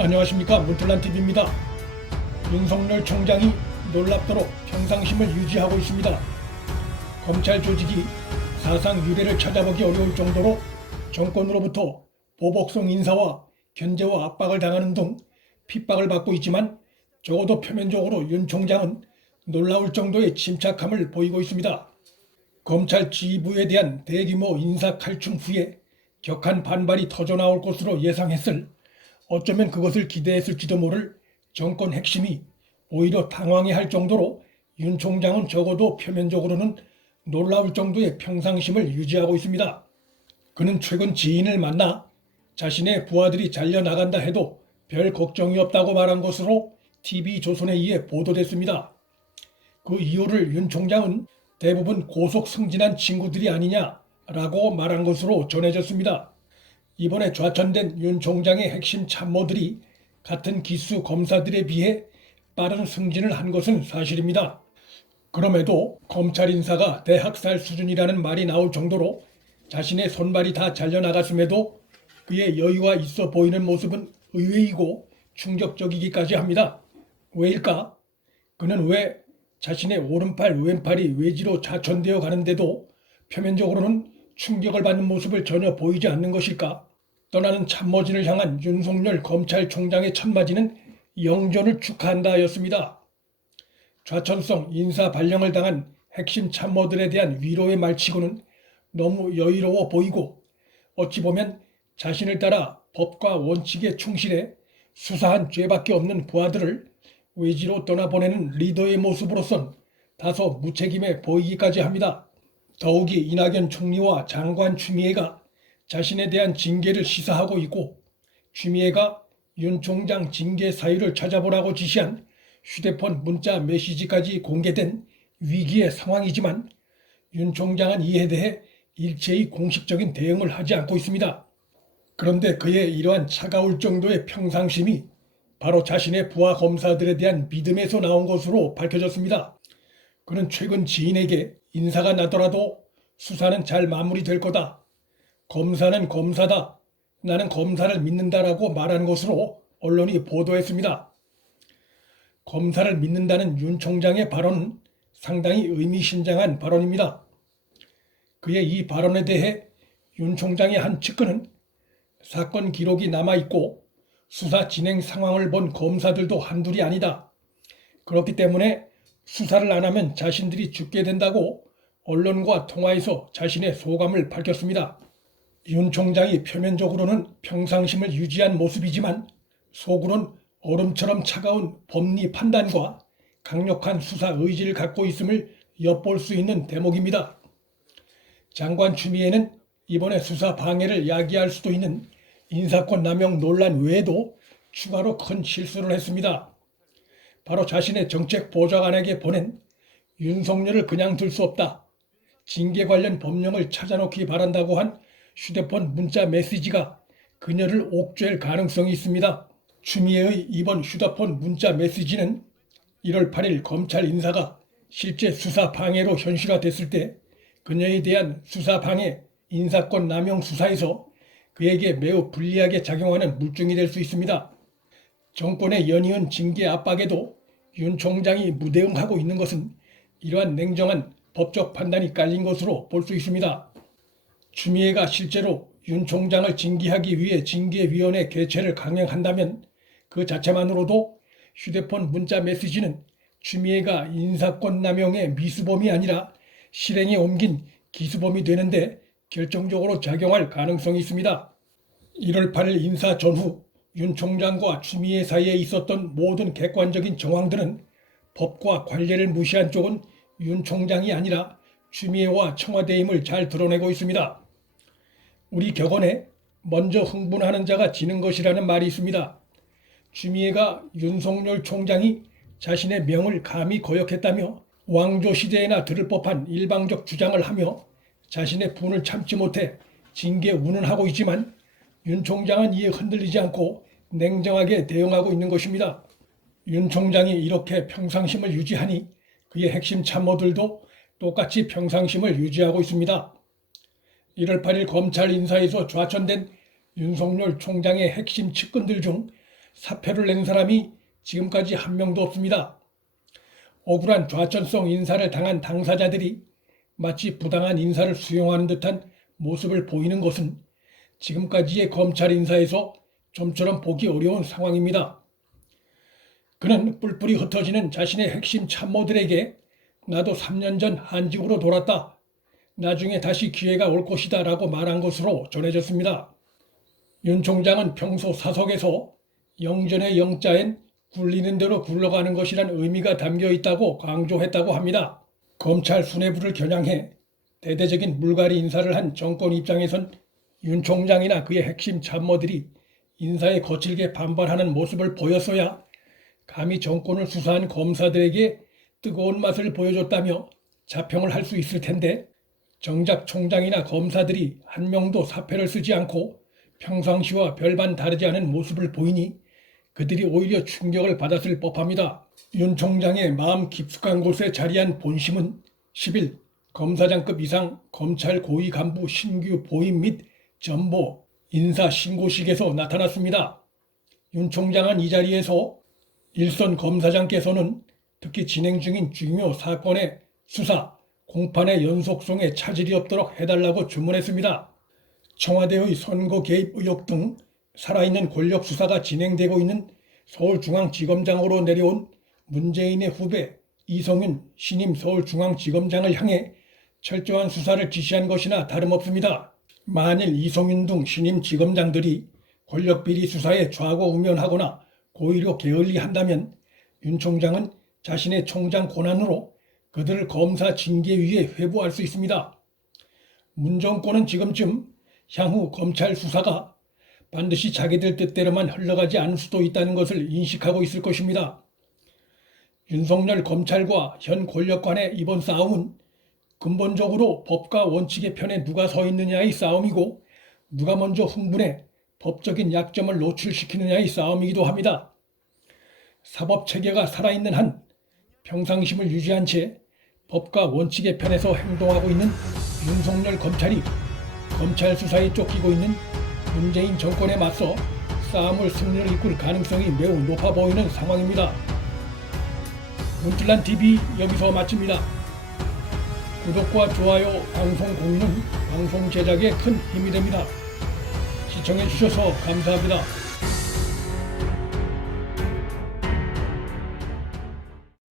안녕하십니까, 문틀란TV입니다. 윤석열 총장이 놀랍도록 평상심을 유지하고 있습니다. 검찰 조직이 사상 유례를 찾아보기 어려울 정도로 정권으로부터 보복성 인사와 견제와 압박을 당하는 등 핍박을 받고 있지만, 적어도 표면적으로 윤 총장은 놀라울 정도의 침착함을 보이고 있습니다. 검찰 지휘부에 대한 대규모 인사 칼춤 후에 격한 반발이 터져나올 것으로 예상했을, 어쩌면 그것을 기대했을지도 모를 정권 핵심이 오히려 당황해할 정도로 윤 총장은 적어도 표면적으로는 놀라울 정도의 평상심을 유지하고 있습니다. 그는 최근 지인을 만나 자신의 부하들이 잘려나간다 해도 별 걱정이 없다고 말한 것으로 TV조선에 의해 보도됐습니다. 그 이유를 윤 총장은 대부분 고속 승진한 친구들이 아니냐라고 말한 것으로 전해졌습니다. 이번에 좌천된 윤 총장의 핵심 참모들이 같은 기수 검사들에 비해 빠른 승진을 한 것은 사실입니다. 그럼에도 검찰 인사가 대학살 수준이라는 말이 나올 정도로 자신의 손발이 다 잘려나갔음에도 그의 여유가 있어 보이는 모습은 의외이고 충격적이기까지 합니다. 왜일까? 그는 왜 자신의 오른팔, 왼팔이 외지로 좌천되어 가는데도 표면적으로는 충격을 받는 모습을 전혀 보이지 않는 것일까? 떠나는 참모진을 향한 윤석열 검찰총장의 첫마디는 영전을 축하한다였습니다. 좌천성 인사 발령을 당한 핵심 참모들에 대한 위로의 말치고는 너무 여유로워 보이고, 어찌 보면 자신을 따라 법과 원칙에 충실해 수사한 죄밖에 없는 부하들을 외지로 떠나보내는 리더의 모습으로선 다소 무책임해 보이기까지 합니다. 더욱이 이낙연 총리와 장관 추미애가 자신에 대한 징계를 시사하고 있고, 추미애가 윤 총장 징계 사유를 찾아보라고 지시한 휴대폰 문자 메시지까지 공개된 위기의 상황이지만, 윤 총장은 이에 대해 일체의 공식적인 대응을 하지 않고 있습니다. 그런데 그의 이러한 차가울 정도의 평상심이 바로 자신의 부하 검사들에 대한 믿음에서 나온 것으로 밝혀졌습니다. 그는 최근 지인에게 인사가 나더라도 수사는 잘 마무리될 거다, 검사는 검사다, 나는 검사를 믿는다라고 말한 것으로 언론이 보도했습니다. 검사를 믿는다는 윤 총장의 발언은 상당히 의미심장한 발언입니다. 그의 이 발언에 대해 윤 총장의 한 측근은 사건 기록이 남아있고 수사 진행 상황을 본 검사들도 한둘이 아니다, 그렇기 때문에 수사를 안 하면 자신들이 죽게 된다고 언론과 통화에서 자신의 소감을 밝혔습니다. 윤 총장이 표면적으로는 평상심을 유지한 모습이지만 속으로는 얼음처럼 차가운 법리 판단과 강력한 수사 의지를 갖고 있음을 엿볼 수 있는 대목입니다. 장관 추미애는 이번에 수사 방해를 야기할 수도 있는 인사권 남용 논란 외에도 추가로 큰 실수를 했습니다. 바로 자신의 정책 보좌관에게 보낸 윤석열을 그냥 둘 수 없다, 징계 관련 법령을 찾아놓기 바란다고 한 휴대폰 문자 메시지가 그녀를 옥죄할 가능성이 있습니다. 추미애의 이번 휴대폰 문자 메시지는 1월 8일 검찰 인사가 실제 수사 방해로 현실화됐을 때 그녀에 대한 수사 방해, 인사권 남용 수사에서 그에게 매우 불리하게 작용하는 물증이 될 수 있습니다. 정권의 연이은 징계 압박에도 윤 총장이 무대응하고 있는 것은 이러한 냉정한 법적 판단이 깔린 것으로 볼 수 있습니다. 추미애가 실제로 윤 총장을 징계하기 위해 징계위원회 개최를 강행한다면 그 자체만으로도 휴대폰 문자 메시지는 추미애가 인사권 남용의 미수범이 아니라 실행에 옮긴 기수범이 되는데 결정적으로 작용할 가능성이 있습니다. 1월 8일 인사 전후 윤 총장과 추미애 사이에 있었던 모든 객관적인 정황들은 법과 관례를 무시한 쪽은 윤 총장이 아니라 추미애와 청와대임을 잘 드러내고 있습니다. 우리 격언에 먼저 흥분하는 자가 지는 것이라는 말이 있습니다. 추미애가 윤석열 총장이 자신의 명을 감히 거역했다며 왕조 시대에나 들을 법한 일방적 주장을 하며 자신의 분을 참지 못해 징계 운운하고 있지만, 윤 총장은 이에 흔들리지 않고 냉정하게 대응하고 있는 것입니다. 윤 총장이 이렇게 평상심을 유지하니 그의 핵심 참모들도 똑같이 평상심을 유지하고 있습니다. 1월 8일 검찰 인사에서 좌천된 윤석열 총장의 핵심 측근들 중 사표를 낸 사람이 지금까지 한 명도 없습니다. 억울한 좌천성 인사를 당한 당사자들이 마치 부당한 인사를 수용하는 듯한 모습을 보이는 것은 지금까지의 검찰 인사에서 좀처럼 보기 어려운 상황입니다. 그는 뿔뿔이 흩어지는 자신의 핵심 참모들에게 나도 3년 전 한직으로 돌았다. 나중에 다시 기회가 올 것이다 라고 말한 것으로 전해졌습니다. 윤 총장은 평소 사석에서 영전의 영자엔 굴리는 대로 굴러가는 것이란 의미가 담겨 있다고 강조했다고 합니다. 검찰 수뇌부를 겨냥해 대대적인 물갈이 인사를 한 정권 입장에선 윤 총장이나 그의 핵심 참모들이 인사에 거칠게 반발하는 모습을 보였어야 감히 정권을 수사한 검사들에게 뜨거운 맛을 보여줬다며 자평을 할 수 있을 텐데 정작 총장이나 검사들이 한 명도 사표를 쓰지 않고 평상시와 별반 다르지 않은 모습을 보이니 그들이 오히려 충격을 받았을 법합니다. 윤 총장의 마음 깊숙한 곳에 자리한 본심은 10일 검사장급 이상 검찰 고위 간부 신규 보임 및 전보 인사 신고식에서 나타났습니다. 윤 총장은 이 자리에서 일선 검사장께서는 특히 진행 중인 중요 사건의 수사, 공판의 연속성에 차질이 없도록 해달라고 주문했습니다. 청와대의 선거 개입 의혹 등 살아있는 권력 수사가 진행되고 있는 서울중앙지검장으로 내려온 문재인의 후배 이성윤 신임 서울중앙지검장을 향해 철저한 수사를 지시한 것이나 다름없습니다. 만일 이성윤 등 신임 지검장들이 권력비리 수사에 좌고우면하거나 고의로 게을리한다면 윤 총장은 자신의 총장 권한으로 그들을 검사 징계위에 회부할 수 있습니다. 문 정권은 지금쯤 향후 검찰 수사가 반드시 자기들 뜻대로만 흘러가지 않을 수도 있다는 것을 인식하고 있을 것입니다. 윤석열 검찰과 현 권력 간의 이번 싸움은 근본적으로 법과 원칙의 편에 누가 서 있느냐의 싸움이고 누가 먼저 흥분해 법적인 약점을 노출시키느냐의 싸움이기도 합니다. 사법체계가 살아있는 한 평상심을 유지한 채 법과 원칙의 편에서 행동하고 있는 윤석열 검찰이 검찰 수사에 쫓기고 있는 문재인 정권에 맞서 싸움을 승리를 이끌 가능성이 매우 높아 보이는 상황입니다. 문틀란TV 여기서 마칩니다. 구독과 좋아요, 방송 공유는 방송 제작에 큰 힘이 됩니다. 시청해주셔서 감사합니다.